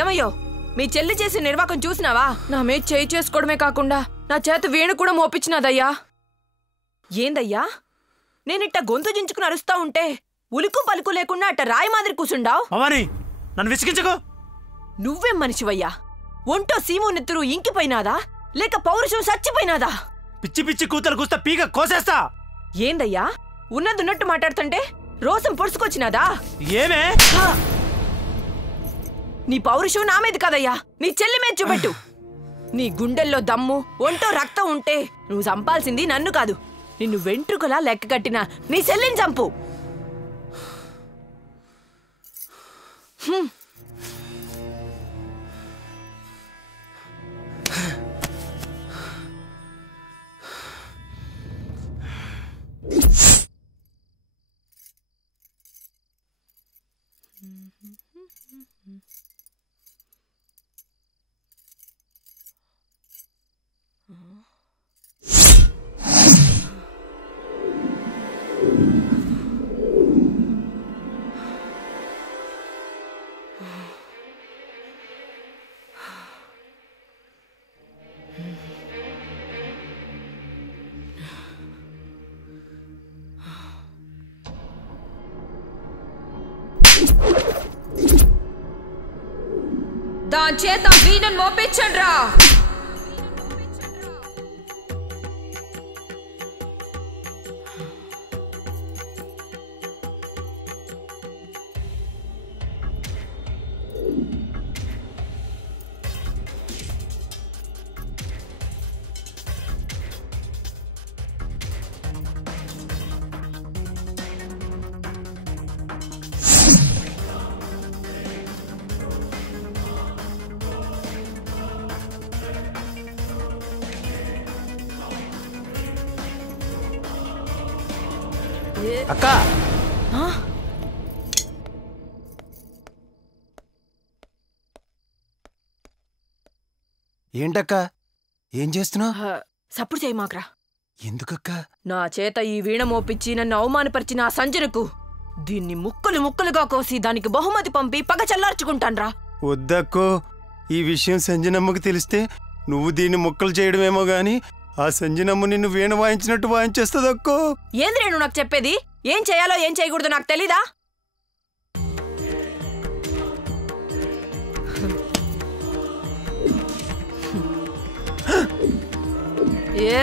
ఏమయ్యో మీ చెల్లి చేసి నిర్వాకం చూసినావా? నా మీద చేయి చేసుకోవడమే కాకుండా నా చేత వీణ కూడా మోపించినదయ్యా. ఏందయ్యా నేనిట్ట గొంతు జించుకుని అరుస్తా ఉంటే ఉలుకు పలుకు లేకుండా అట్ట రాయి మాదిరి కూసుండావు. నన్ను విసిగించకు. నువ్వేం మనిషివయ్యా? ఒంటో సీము నెత్తురు ఇంకిపోయినాదా లేక పౌరుషం చచ్చిపోయినాదా? పిచ్చి పిచ్చి కూతలు కూస్తా పీక కోసేస్తా. ఏందయ్యా ఉన్నట్టు మాట్లాడుతుంటే రోసం పొడుచుకొచ్చినాదా? ఏమే నీ పౌరుషం నా మీద కాదయ్యా, నీ చెల్లి మీద చూపెట్టు. నీ గుండెల్లో దమ్ము ఒంటో రక్తం ఉంటే నువ్వు చంపాల్సింది నన్ను కాదు, నిన్ను వెంట్రుకలా లెక్క కట్టిన నీ చెల్లిని చంపు. దాని చేత వీణను మోపించండ్రా. అక్క ఏంటక్క ఏం చేస్తున్నావు? సప్పుడు చేయి మాక్రా. ఎందుకక్క? నా చేత ఈ వీణ మోపించి నన్ను అవమానపరిచిన ఆ సంజనకు దీన్ని ముక్కలు ముక్కలుగా కోసి దానికి బహుమతి పంపి పగ చల్లార్చుకుంటాన్రా. వద్దక్కో, ఈ విషయం సంజనమ్మకు తెలిస్తే నువ్వు దీన్ని ముక్కలు చేయడమేమో గాని ఆ సంజనమ్మ నిన్ను వీణ వాయించినట్టు వాయించేస్తుందక్కో. ఏంది నేను నాకు చెప్పేది? ఏం చేయాలో ఏం చేయకూడదు నాకు తెలీదా? ఏ